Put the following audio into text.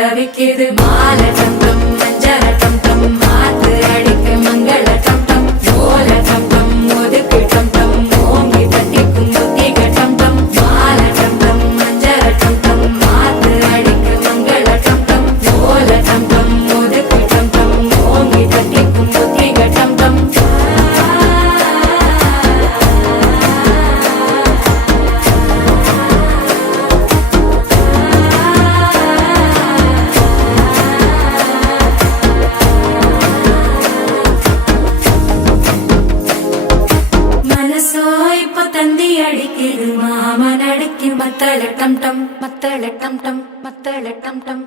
தவிக்குது மாலை டம் டம் மஞ்சள டம் டம் மாத்து அடிக்க மங்கள டம் டம் ஓல டம் டம் ஒதுக்கு டம் டம் ஓங்கி தட்டிக்கும் புத்திக டம் டம் மாலை டம் டம் மஞ்சள டம் டம் மாத்து அடிக்க மங்கள டம் டம் ஓல டம் டம் ஒதுக்கு டம் டம் ஓங்கி தட்டிக்கும் புத்திக டம் டம் தந்தி அடிக்குது மாமன் அடிக்கு மத்தள டம் டம் மத்தள டம் டம் மத்தள டம் டம்